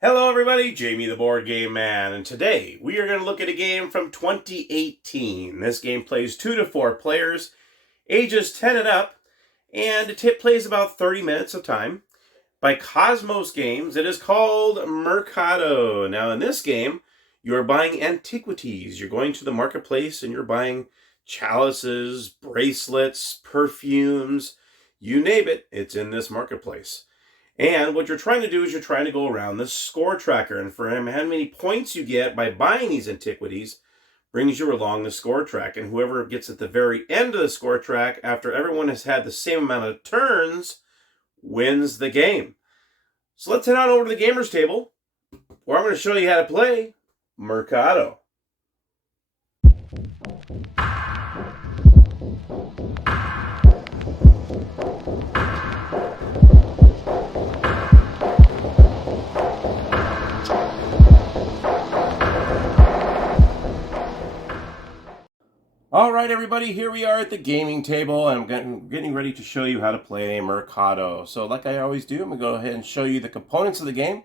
Hello everybody, Jamie the Board Game Man, and today we are going to look at a game from 2018. This game plays 2 to 4 players, ages 10 and up, and it plays about 30 minutes of time. By Kosmos Games, it is called Mercado. Now in this game, you are buying antiquities. You're going to the marketplace and you're buying chalices, bracelets, perfumes, you name it, it's in this marketplace. And what you're trying to do is you're trying to go around this score tracker. And for how many points you get by buying these antiquities brings you along the score track. And whoever gets at the very end of the score track after everyone has had the same amount of turns wins the game. So let's head on over to the gamers table where I'm going to show you how to play Mercado. All right, everybody, here we are at the gaming table, and I'm getting ready to show you how to play Mercado. So like I always do, I'm going to go ahead and show you the components of the game.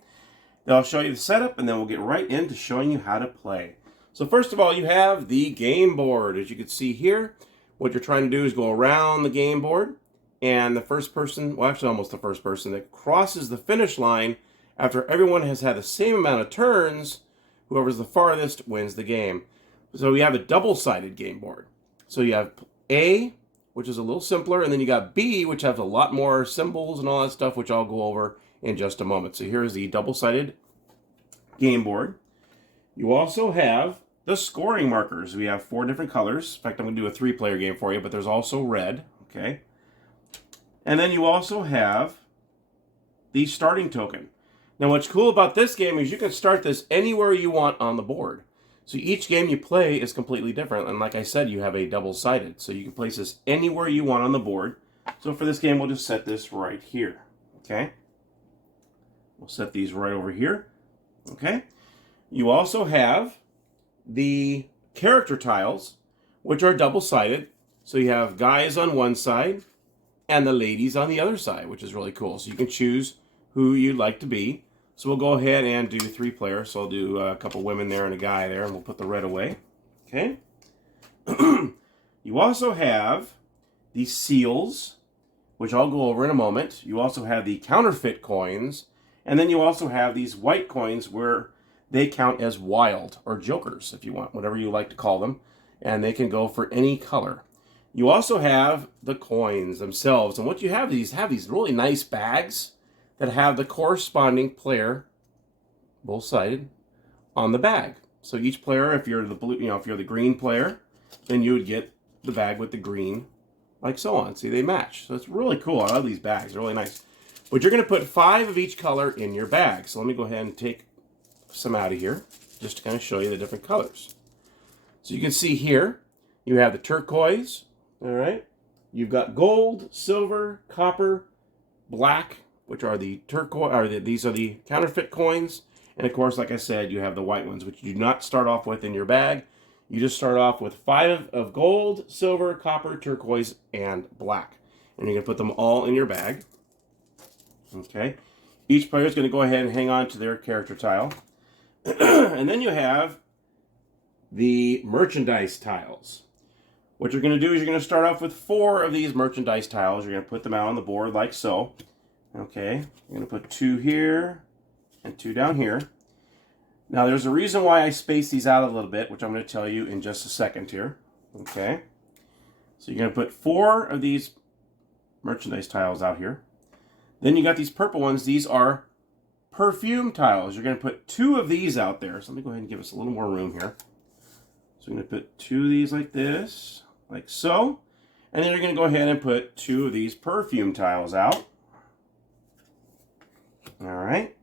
Then I'll show you the setup, and then we'll get right into showing you how to play. So first of all, you have the game board. As you can see here, what you're trying to do is go around the game board, and the first person, well actually almost the first person, that crosses the finish line after everyone has had the same amount of turns, whoever's the farthest wins the game. So we have a double-sided game board. So you have A, which is a little simpler, and then you got B, which has a lot more symbols and all that stuff, which I'll go over in just a moment. So here's the double-sided game board. You also have the scoring markers. We have 4 different colors. In fact, I'm going to do a 3-player game for you, but there's also red, okay? And then you also have the starting token. Now, what's cool about this game is you can start this anywhere you want on the board. So each game you play is completely different. And like I said, you have a double-sided. So you can place this anywhere you want on the board. So for this game, we'll just set this right here. Okay? We'll set these right over here. Okay? You also have the character tiles, which are double-sided. So you have guys on one side and the ladies on the other side, which is really cool. So you can choose who you'd like to be. So we'll go ahead and do 3-player. So I'll do a couple women there and a guy there, and we'll put the red away. Okay. You also have the seals, which I'll go over in a moment. You also have the counterfeit coins, and then you also have these white coins where they count as wild or jokers, if you want, whatever you like to call them, and they can go for any color. You also have the coins themselves, and what you have these really nice bags that have the corresponding player, both sided, on the bag. So each player, if you're the blue, if you're the green player, then you would get the bag with the green, like so on. See, they match. So it's really cool. I love these bags. They're really nice. But you're going to put 5 of each color in your bag. So let me go ahead and take some out of here, just to kind of show you the different colors. So you can see here, you have the turquoise, all right? You've got gold, silver, copper, black, which are the turquoise, or these are the counterfeit coins. And of course, like I said, you have the white ones, which you do not start off with in your bag. You just start off with 5 of gold, silver, copper, turquoise, and black. And you're going to put them all in your bag. Okay. Each player is going to go ahead and hang on to their character tile. And then you have the merchandise tiles. What you're going to do is you're going to start off with 4 of these merchandise tiles. You're going to put them out on the board like so. Okay, I'm going to put 2 here and 2 down here. Now, there's a reason why I space these out a little bit, which I'm going to tell you in just a second here. Okay, so you're going to put 4 of these merchandise tiles out here. Then you got these purple ones. These are perfume tiles. You're going to put 2 of these out there. So let me go ahead and give us a little more room here. So I'm going to put 2 of these like this, like so. And then you're going to go ahead and put 2 of these perfume tiles out. All right.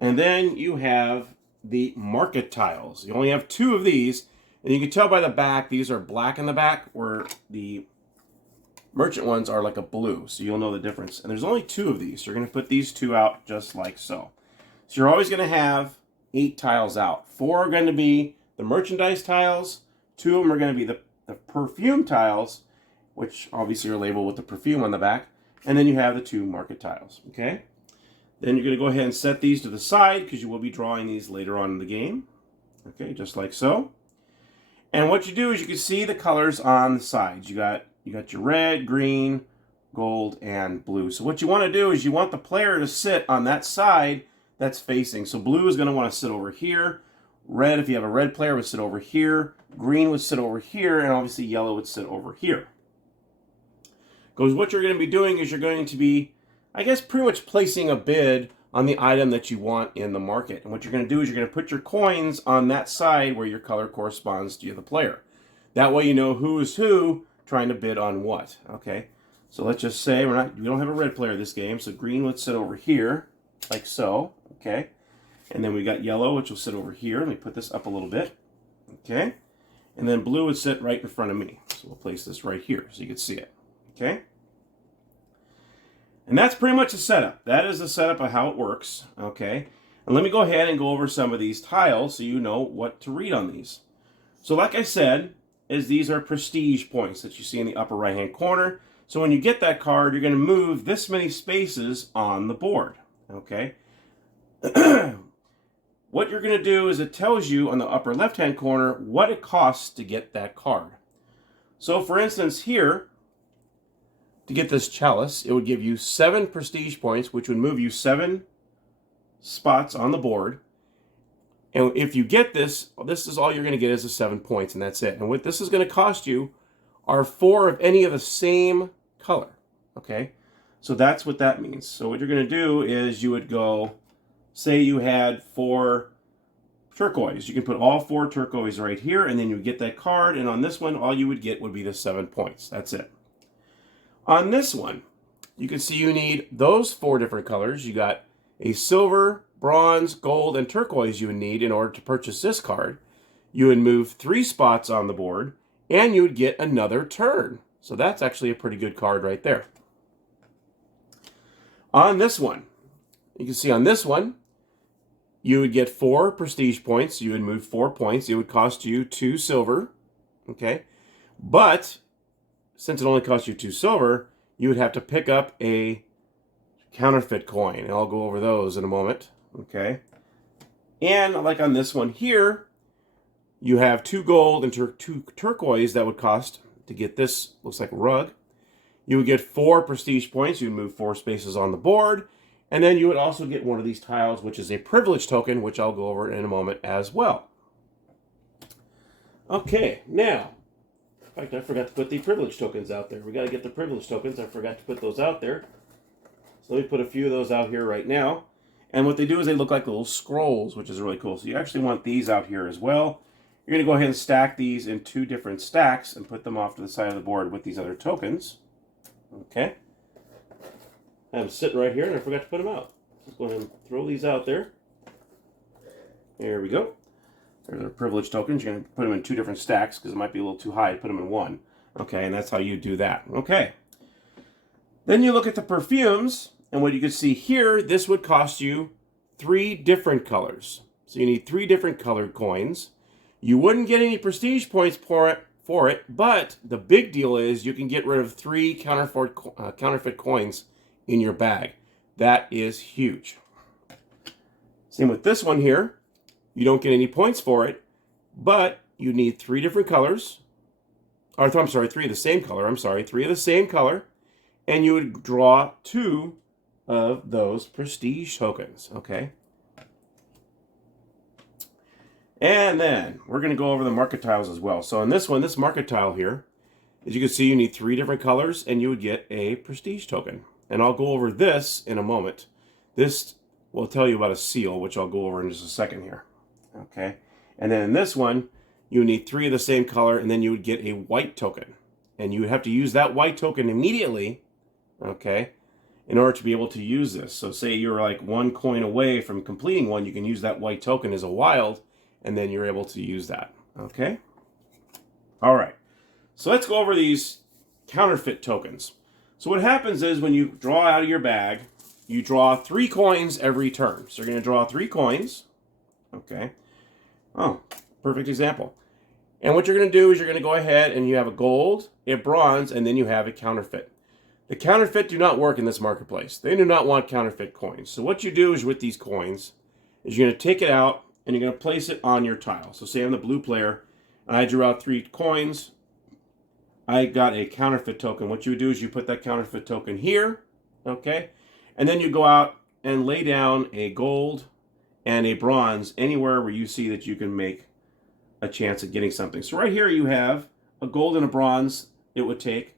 And then you have the market tiles. You only have 2 of these. And you can tell by the back, these are black in the back, where the merchant ones are like a blue. So you'll know the difference. And there's only 2 of these. So you're going to put these 2 out just like so. So you're always going to have 8 tiles out. 4 are going to be the merchandise tiles. 2 of them are going to be the perfume tiles, which obviously are labeled with the perfume on the back. And then you have the 2 market tiles. Okay. Then you're going to go ahead and set these to the side because you will be drawing these later on in the game. Okay, just like so. And what you do is you can see the colors on the sides. You got your red, green, gold, and blue. So what you want to do is you want the player to sit on that side that's facing. So blue is going to want to sit over here. Red, if you have a red player, would sit over here. Green would sit over here, and obviously yellow would sit over here. Because what you're going to be doing is you're going to be, I guess, pretty much placing a bid on the item that you want in the market. And what you're going to do is you're going to put your coins on that side where your color corresponds to the player. That way you know who is who trying to bid on what. Okay, so let's just say we don't have a red player this game, so green would sit over here, like so. Okay, and then we got yellow, which will sit over here. Let me put this up a little bit. Okay, and then blue would sit right in front of me. So we'll place this right here so you can see it. Okay. And that's pretty much the setup. That is the setup of how it works, okay? And let me go ahead and go over some of these tiles so you know what to read on these. So like I said, these are prestige points that you see in the upper right-hand corner. So when you get that card, you're going to move this many spaces on the board, okay? What you're going to do is it tells you on the upper left-hand corner what it costs to get that card. So for instance here, to get this chalice, it would give you 7 prestige points, which would move you 7 spots on the board. And if you get this, this is all you're going to get is the 7 points, and that's it. And what this is going to cost you are 4 of any of the same color. Okay? So that's what that means. So what you're going to do is you would go, say you had 4 turquoise. You can put all 4 turquoise right here, and then you get that card. And on this one, all you would get would be the 7 points. That's it. On this one, you can see you need those 4 different colors. You got a silver, bronze, gold, and turquoise you would need in order to purchase this card. You would move 3 spots on the board, and you would get another turn. So that's actually a pretty good card right there. On this one, you can see on this one, you would get 4 prestige points. You would move 4 points. It would cost you 2 silver, okay? But since it only costs you 2 silver, you would have to pick up a counterfeit coin. And I'll go over those in a moment. Okay. And like on this one here, you have 2 gold and 2 turquoise that would cost to get this, looks like a rug. You would get 4 prestige points. You would move 4 spaces on the board. And then you would also get one of these tiles, which is a privilege token, which I'll go over in a moment as well. Okay, now, in fact, I forgot to put the privilege tokens out there. We got to get the privilege tokens. I forgot to put those out there. So let me put a few of those out here right now. And what they do is they look like little scrolls, which is really cool. So you actually want these out here as well. You're going to go ahead and stack these in 2 different stacks and put them off to the side of the board with these other tokens. Okay. I have them sitting right here and I forgot to put them out. Just go ahead and throw these out there. There we go. There's our privilege tokens. You're going to put them in 2 different stacks because it might be a little too high to put them in one. Okay, and that's how you do that. Okay. Then you look at the perfumes, and what you can see here, this would cost you 3 different colors. So you need 3 different colored coins. You wouldn't get any prestige points for it, but the big deal is you can get rid of 3 counterfeit coins in your bag. That is huge. Same with this one here. You don't get any points for it, but you need 3 different colors. Or, I'm sorry, 3 of the same color. I'm sorry, 3 of the same color. And you would draw 2 of those prestige tokens, okay? And then we're going to go over the market tiles as well. So in this one, this market tile here, as you can see, you need 3 different colors, and you would get a prestige token. And I'll go over this in a moment. This will tell you about a seal, which I'll go over in just a second here. Okay, and then in this one, you need 3 of the same color, and then you would get a white token. And you would have to use that white token immediately, okay, in order to be able to use this. So say you're like 1 coin away from completing one, you can use that white token as a wild, and then you're able to use that, okay? All right, so let's go over these counterfeit tokens. So what happens is when you draw out of your bag, you draw 3 coins every turn. So you're going to draw 3 coins, okay? Oh, perfect example. And what you're going to do is you're going to go ahead and you have a gold, a bronze, and then you have a counterfeit. The counterfeit do not work in this marketplace. They do not want counterfeit coins. So what you do is with these coins is you're going to take it out and you're going to place it on your tile. So say I'm the blue player and I drew out 3 coins. I got a counterfeit token. What you would do is you put that counterfeit token here, okay? And then you go out and lay down a gold and a bronze anywhere where you see that you can make a chance at getting something. So right here you have a gold and a bronze it would take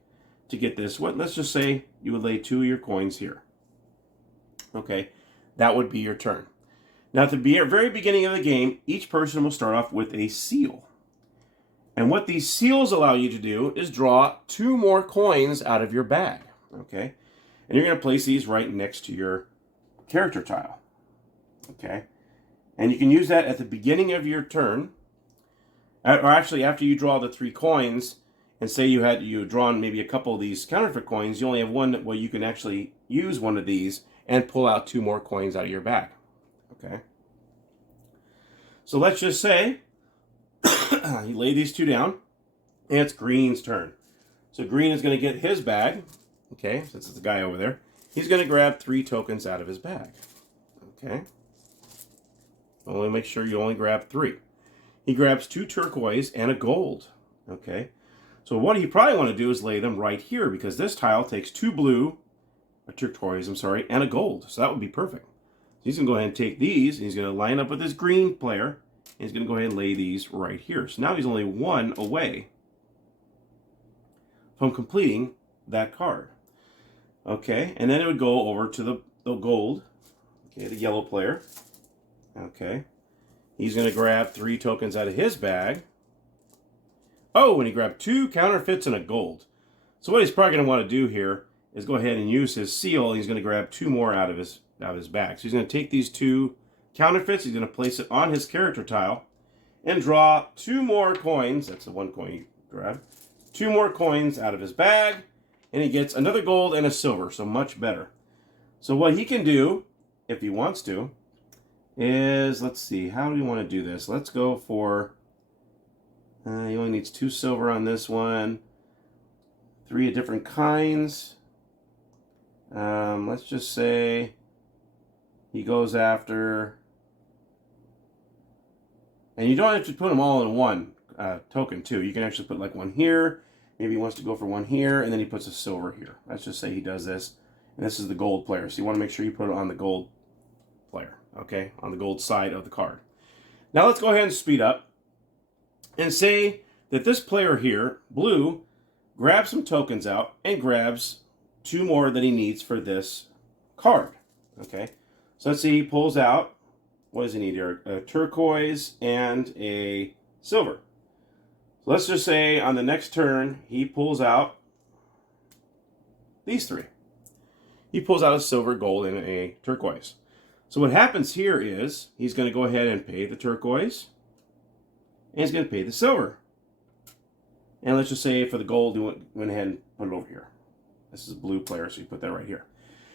to get this. Let's just say you would lay 2 of your coins here. Okay, that would be your turn. Now at the very beginning of the game, each person will start off with a seal. And what these seals allow you to do is draw 2 more coins out of your bag. Okay, and you're going to place these right next to your character tile. Okay, and you can use that at the beginning of your turn, or actually after you draw the 3 coins. And say you drawn maybe a couple of these counterfeit coins, you only have one where you can actually use one of these and pull out 2 more coins out of your bag. Okay. So let's just say you lay these 2 down, and it's green's turn. So green is going to get his bag. Okay, since it's the guy over there, he's going to grab 3 tokens out of his bag. Okay. Only make sure you only grab 3. He grabs 2 turquoise and a gold. Okay. So what he probably want to do is lay them right here because this tile takes 2 blue, a turquoise, and a gold. So that would be perfect. So he's going to go ahead and take these, and he's going to line up with his green player, and he's going to go ahead and lay these right here. So now he's only 1 away from completing that card. Okay, and then it would go over to the gold, okay, the yellow player. Okay, he's going to grab 3 tokens out of his bag. Oh, and he grabbed 2 counterfeits and a gold. So what he's probably going to want to do here is go ahead and use his seal. He's going to grab 2 more out of his bag. So he's going to take these 2 counterfeits. He's going to place it on his character tile and draw 2 more coins. That's the 1 coin he grabbed. 2 more coins out of his bag, and he gets another gold and a silver. So much better. So what he can do, if he wants to, is let's see. How do we want to do this? Let's go for. He only needs 2 silver on this one. 3 of different kinds. Let's just say he goes after, and you don't have to put them all in one token too. You can actually put like 1 here. Maybe he wants to go for 1 here, and then he puts a silver here. Let's just say he does this, and this is the gold player. So you want to make sure you put it on the gold player, okay, on the gold side of the card. Now let's go ahead and speed up. And say that this player here, blue, grabs some tokens out and grabs 2 more that he needs for this card. Okay, so let's see, he pulls out, what does he need here? A turquoise and a silver. So let's just say on the next turn, he pulls out these 3. He pulls out a silver, gold, and a turquoise. So what happens here is he's going to go ahead and pay the turquoise. And he's going to pay the silver. And let's just say for the gold, he went ahead and put it over here. This is a blue player, so you put that right here.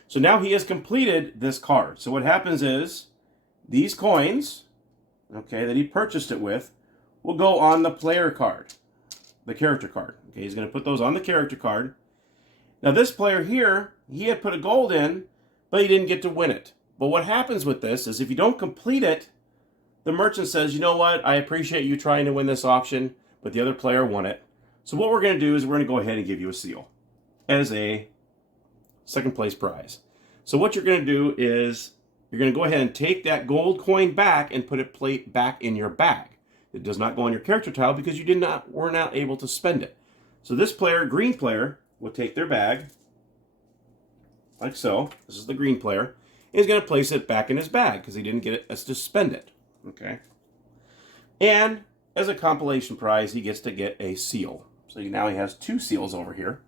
So now he has completed this card. So what happens is these coins, okay, that he purchased it with, will go on the player card, the character card. Okay, he's going to put those on the character card. Now this player here, he had put a gold in, but he didn't get to win it. But what happens with this is if you don't complete it, the merchant says, you know what, I appreciate you trying to win this auction, but the other player won it. So what we're going to do is we're going to go ahead and give you a seal as a 2nd place prize. So what you're going to do is you're going to go ahead and take that gold coin back and put it back in your bag. It does not go on your character tile because you were not able to spend it. So this player, green player, will take their bag, like so. This is the green player. And he's going to place it back in his bag because he didn't get it to spend it. Okay. And as a compilation prize, he gets to get a seal. So now he has 2 seals over here.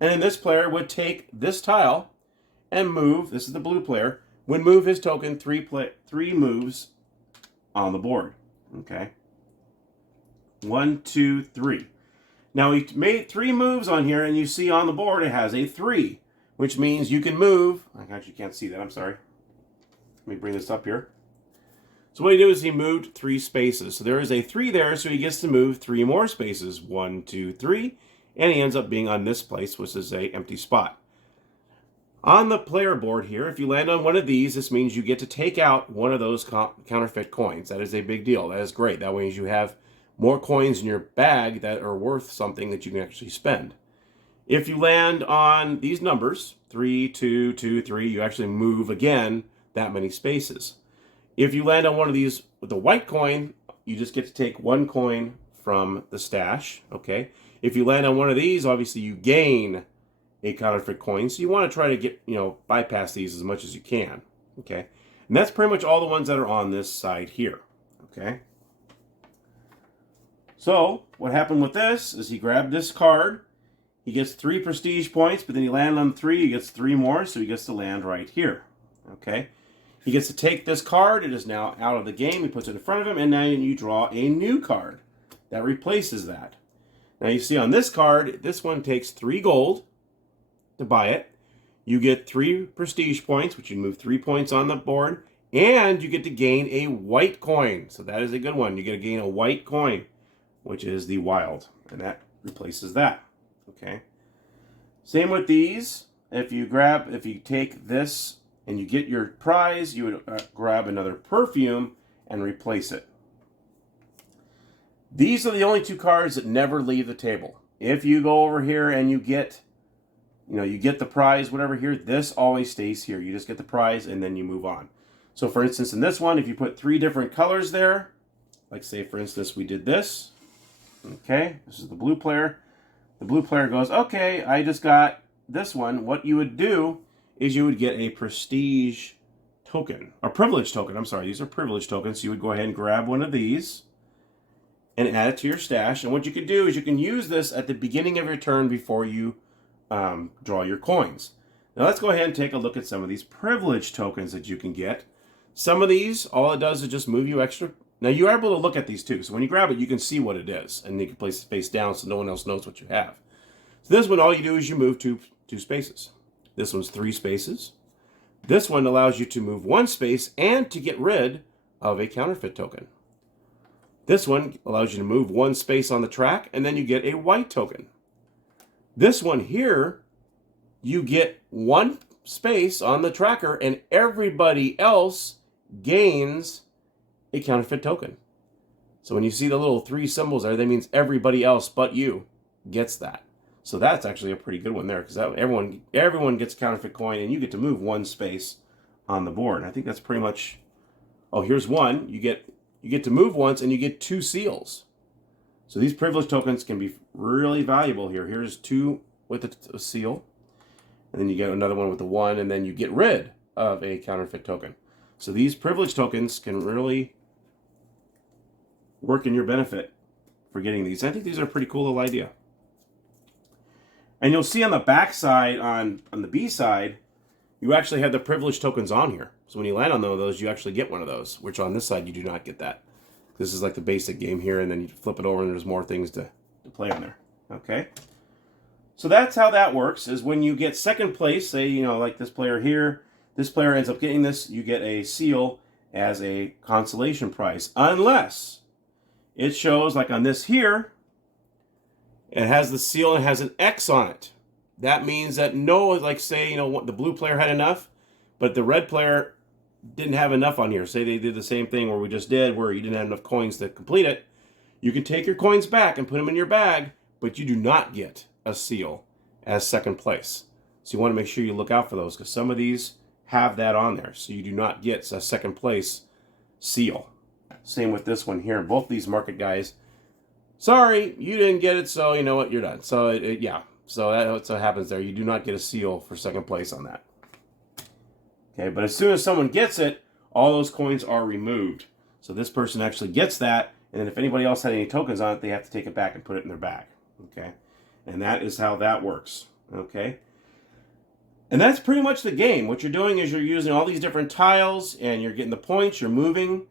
And then this player would take this tile and move, this is the blue player, would move his token 3 moves on the board. Okay. 1, 2, 3. Now he made 3 moves on here, and you see on the board it has a 3, which means you can move. I actually can't see that, I'm sorry. Let me bring this up here. So what he did is he moved 3 spaces. So there is a 3 there, so he gets to move 3 more spaces. 1, 2, 3. and he ends up being on this place, which is a empty spot. On the player board here, if you land on one of these, this means you get to take out one of those counterfeit coins. That is a big deal. That is great. That means you have more coins in your bag that are worth something that you can actually spend. If you land on these numbers, 3, 2, 2, 3, you actually move again that many spaces. If you land on one of these with a white coin, you just get to take one coin from the stash, okay? If you land on one of these, obviously you gain a counterfeit coin, so you want to try to get, bypass these as much as you can, okay? And that's pretty much all the ones that are on this side here, okay? So, what happened with this is he grabbed this card, he gets 3 prestige points, but then he landed on 3, he gets 3 more, so he gets to land right here, okay? He gets to take this card, it is now out of the game, he puts it in front of him, and now you draw a new card that replaces that. Now you see on this card, this one takes 3 gold to buy it. You get 3 prestige points, which you move 3 points on the board, and you get to gain a white coin. So that is a good one. You get to gain a white coin, which is the wild, and that replaces that. Okay. Same with these. If you take this and you get your prize, you would grab another perfume and replace it. These are the only 2 cards that never leave the table. If you go over here and you get the prize, whatever here, this always stays here. You just get the prize and then you move on. So for instance, in this one, if you put 3 different colors there, like say for instance, we did this. Okay, this is the blue player. The blue player goes, okay, I just got this one. What you would do is you would get a prestige token, or privilege token. I'm sorry, these are privilege tokens. So you would go ahead and grab one of these and add it to your stash. And what you can do is you can use this at the beginning of your turn before you draw your coins. Now let's go ahead and take a look at some of these privilege tokens that you can get. Some of these, all it does is just move you extra. Now you're able to look at these too. So when you grab it, you can see what it is. And you can place it face down so no one else knows what you have. So this one, all you do is you move two spaces. This one's 3 spaces. This one allows you to move 1 space and to get rid of a counterfeit token. This one allows you to move 1 space on the track, and then you get a white token. This one here, you get 1 space on the tracker, and everybody else gains a counterfeit token. So when you see the little 3 symbols there, that means everybody else but you gets that. So that's actually a pretty good one there, because everyone gets a counterfeit coin, and you get to move 1 space on the board. And I think that's pretty much. Oh, here's one. You get to move once, and you get 2 seals. So these privilege tokens can be really valuable here. Here's 2 with a seal, and then you get another one with the 1, and then you get rid of a counterfeit token. So these privilege tokens can really work in your benefit for getting these. I think these are a pretty cool little idea. And you'll see on the back side, on the B side, you actually have the privilege tokens on here. So when you land on those, you actually get one of those, which on this side, you do not get that. This is like the basic game here, and then you flip it over, and there's more things to play on there. Okay? So that's how that works, is when you get second place, say, like this player here, this player ends up getting this, you get a seal as a consolation prize. Unless it shows, like on this here, it has the seal and it has an X on it. That means that like say, the blue player had enough, but the red player didn't have enough on here. Say they did the same thing where we just did, where you didn't have enough coins to complete it. You can take your coins back and put them in your bag, but you do not get a seal as second place. So you want to make sure you look out for those, because some of these have that on there. So you do not get a second place seal. Same with this one here. Both these market guys, sorry, you didn't get it, so you know what, you're done. So yeah, so that's what happens there. You do not get a seal for second place on that. Okay, but as soon as someone gets it, all those coins are removed. So this person actually gets that, and then if anybody else had any tokens on it, they have to take it back and put it in their bag. Okay, and that is how that works. Okay, and that's pretty much the game. What you're doing is you're using all these different tiles, and you're getting the points, you're moving,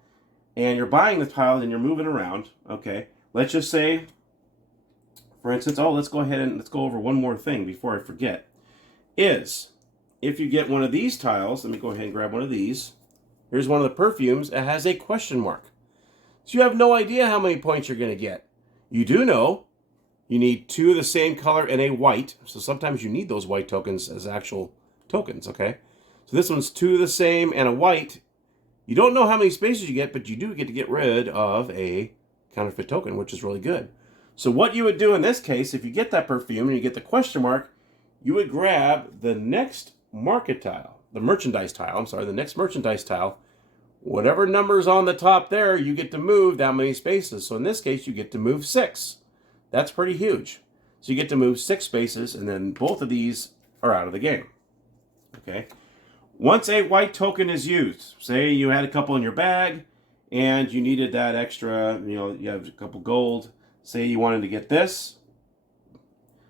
and you're buying the tiles, and you're moving around. Okay, let's just say, for instance, let's go ahead and let's go over one more thing before I forget, is if you get one of these tiles, let me go ahead and grab one of these. Here's one of the perfumes. It has a question mark. So you have no idea how many points you're going to get. You do know You need 2 of the same color and a white. So sometimes you need those white tokens as actual tokens, okay? So this one's 2 of the same and a white. You don't know how many spaces you get, but you do get to get rid of a counterfeit token, which is really good. So what you would do in this case, if you get that perfume and you get the question mark, you would grab the next market tile, the merchandise tile, the next merchandise tile. Whatever number's on the top there, you get to move that many spaces. So in this case, you get to move 6. That's pretty huge. So you get to move 6 spaces, and then both of these are out of the game. Okay. Once a white token is used, say you had a couple in your bag, and you needed that extra, you have a couple gold. Say you wanted to get this.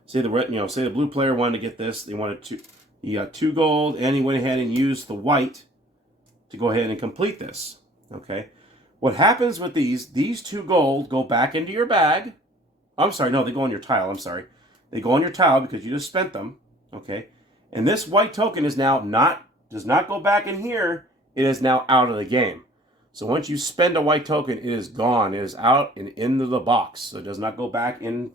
Say the blue player wanted to get this. They wanted to. He got 2 gold, and he went ahead and used the white to go ahead and complete this. Okay. What happens with these 2 gold go back into your bag. I'm sorry, no, they go on your tile. I'm sorry. They go on your tile because you just spent them. Okay. And this white token is now does not go back in here. It is now out of the game. So once you spend a white token, it is gone. It is out and into the box. So it does not go back into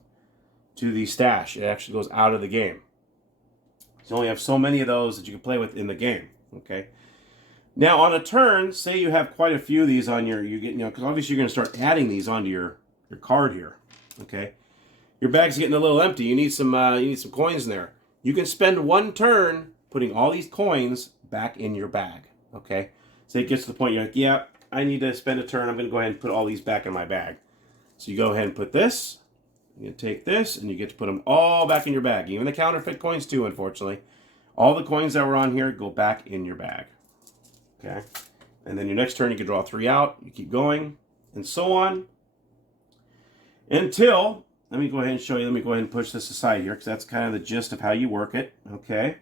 the stash. It actually goes out of the game. So you only have so many of those that you can play with in the game. Okay. Now on a turn, say you have quite a few of these on your, because obviously you're going to start adding these onto your card here. Okay. Your bag's getting a little empty. You need some coins in there. You can spend 1 turn putting all these coins back in your bag. Okay. So it gets to the point you're like, yeah, I need to spend a turn. I'm going to go ahead and put all these back in my bag. So you go ahead and put this. You take this, and you get to put them all back in your bag. Even the counterfeit coins too, unfortunately. All the coins that were on here go back in your bag. Okay. And then your next turn, you can draw 3 out. You keep going, and so on. Until, let me go ahead and show you. Let me go ahead and push this aside here, because that's kind of the gist of how you work it. Okay.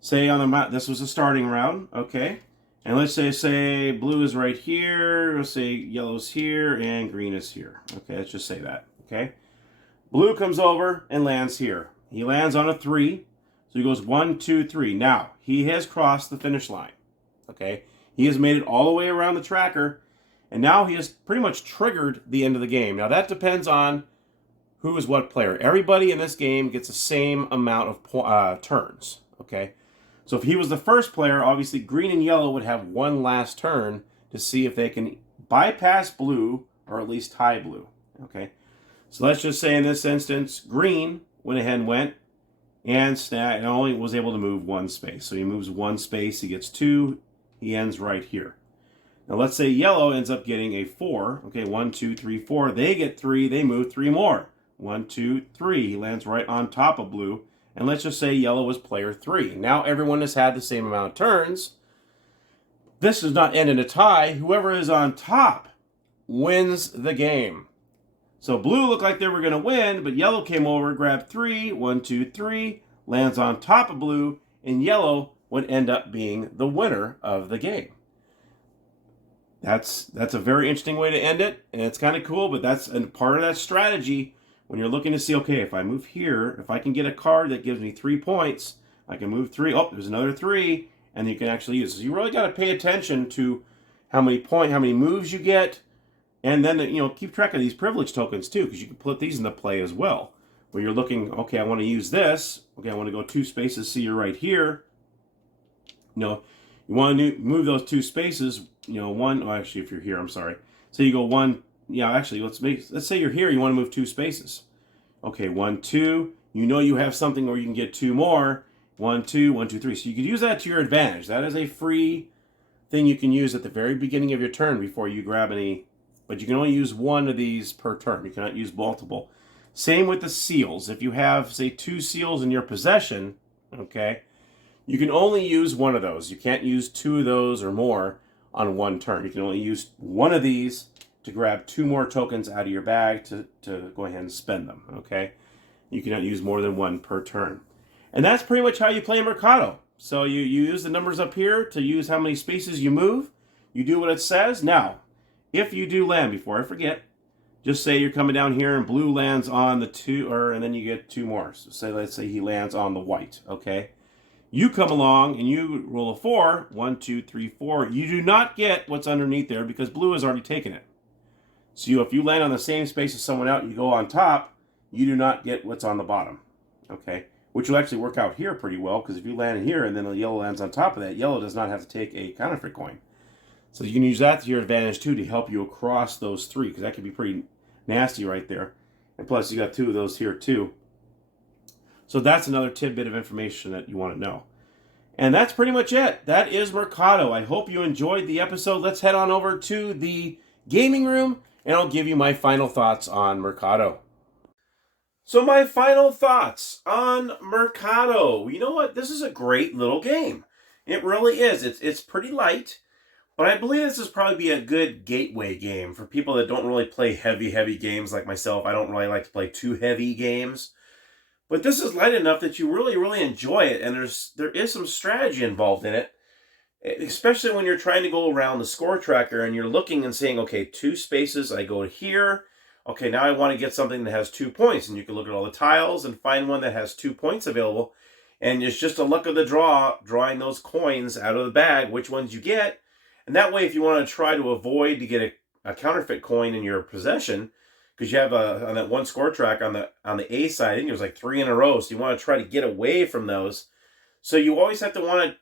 Say on the map, this was a starting round. Okay. And let's say blue is right here. Let's say yellow's here, and green is here. Okay, let's just say that. Okay. Blue comes over and lands here. He lands on a 3. So he goes 1, 2, 3. Now, he has crossed the finish line. Okay. He has made it all the way around the tracker. And now he has pretty much triggered the end of the game. Now, that depends on who is what player. Everybody in this game gets the same amount of turns. Okay. So if he was the first player, obviously green and yellow would have 1 last turn to see if they can bypass blue or at least tie blue. Okay. So let's just say in this instance, green went ahead and only was able to move 1 space. So he moves 1 space, he gets 2, he ends right here. Now let's say yellow ends up getting a 4. Okay, 1, 2, 3, 4. They get 3, they move 3 more. 1, 2, 3. He lands right on top of blue. And let's just say yellow was player 3. Now everyone has had the same amount of turns. This does not end in a tie. Whoever is on top wins the game. So blue looked like they were going to win, but yellow came over, grabbed 3, 1, 2, 3, lands on top of blue, and yellow would end up being the winner of the game. That's a very interesting way to end it, and it's kind of cool, but that's a part of that strategy when you're looking to see, okay, if I move here, if I can get a card that gives me 3 points, I can move 3. Oh, there's another 3, and you can actually use it. So you really got to pay attention to how many moves you get, and then keep track of these privilege tokens too, because you can put these into play as well. Where you're looking, okay, I want to use this. Okay, I want to go 2 spaces. See, you're right here. You want to move those 2 spaces. 1. Oh, actually, if you're here, I'm sorry. So you go 1. Yeah, actually, let's say you're here. You want to move 2 spaces. Okay, 1, 2. You have something where you can get 2 more. 1, 2, 1, 2, 3. So you could use that to your advantage. That is a free thing you can use at the very beginning of your turn before you grab any. But you can only use 1 of these per turn. You cannot use multiple. Same with the seals. If you have, say, 2 seals in your possession, okay, you can only use 1 of those. You can't use 2 of those or more on 1 turn. You can only use 1 of these to grab 2 more tokens out of your bag to go ahead and spend them, okay? You cannot use more than 1 per turn. And that's pretty much how you play Mercado. So you use the numbers up here to use how many spaces you move. You do what it says. Now, if you do land, before I forget, just say you're coming down here and blue lands on the 2, and then you get 2 more. So let's say he lands on the white, okay? You come along and you roll a 4, 1, 2, 3, 4. You do not get what's underneath there because blue has already taken it. So if you land on the same space as someone else, you go on top, you do not get what's on the bottom. Okay, which will actually work out here pretty well, because if you land here and then the yellow lands on top of that, yellow does not have to take a counterfeit coin. So you can use that to your advantage too, to help you across those three, because that could be pretty nasty right there. And plus you got two of those here too. So that's another tidbit of information that you want to know. And that's pretty much it. That is Mercado. I hope you enjoyed the episode. Let's head on over to the gaming room, and I'll give you my final thoughts on Mercado. So my final thoughts on Mercado. You know what? This is a great little game. It really is. It's pretty light, but I believe this is probably be a good gateway game for people that don't really play heavy games like myself. I don't really like to play too heavy games. But this is light enough that you really enjoy it, and there is some strategy involved in it, especially when you're trying to go around the score tracker and you're looking and saying, okay, 2 spaces, I go here. Okay, now I want to get something that has 2 points, and you can look at all the tiles and find one that has 2 points available, and it's just a luck of the draw, drawing those coins out of the bag, which ones you get, and that way if you want to try to avoid to get a counterfeit coin in your possession, because you have on that one score track on the A side, I think there's like 3 in a row, so you want to try to get away from those. So you always have to want to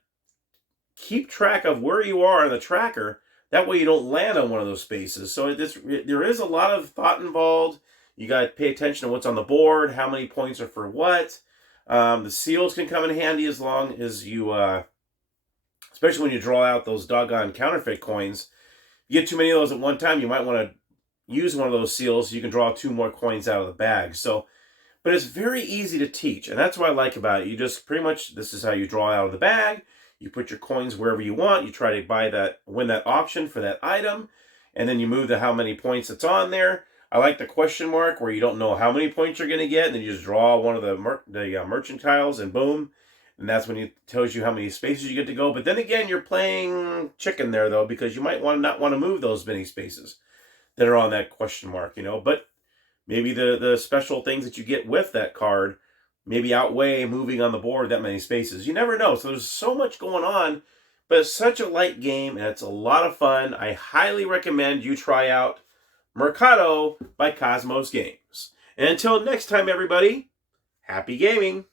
keep track of where you are on the tracker. That way you don't land on one of those spaces. So there is a lot of thought involved. You got to pay attention to what's on the board, how many points are for what. The seals can come in handy as long as you, especially when you draw out those doggone counterfeit coins. If you get too many of those at one time, you might want to use one of those seals so you can draw 2 more coins out of the bag. So, but it's very easy to teach, and that's what I like about it. You just pretty much, this is how you draw out of the bag. You put your coins wherever you want. You try to win that auction for that item, and then you move to how many points it's on there. I like the question mark where you don't know how many points you're going to get, and then you just draw one of the merchant tiles, and boom, and that's when it tells you how many spaces you get to go. But then again, you're playing chicken there, though, because you might not want to move those many spaces that are on that question mark, but maybe the special things that you get with that card maybe outweigh moving on the board that many spaces. You never know. So there's so much going on, but it's such a light game, and it's a lot of fun. I highly recommend you try out Mercado by Kosmos Games. And until next time, everybody, happy gaming.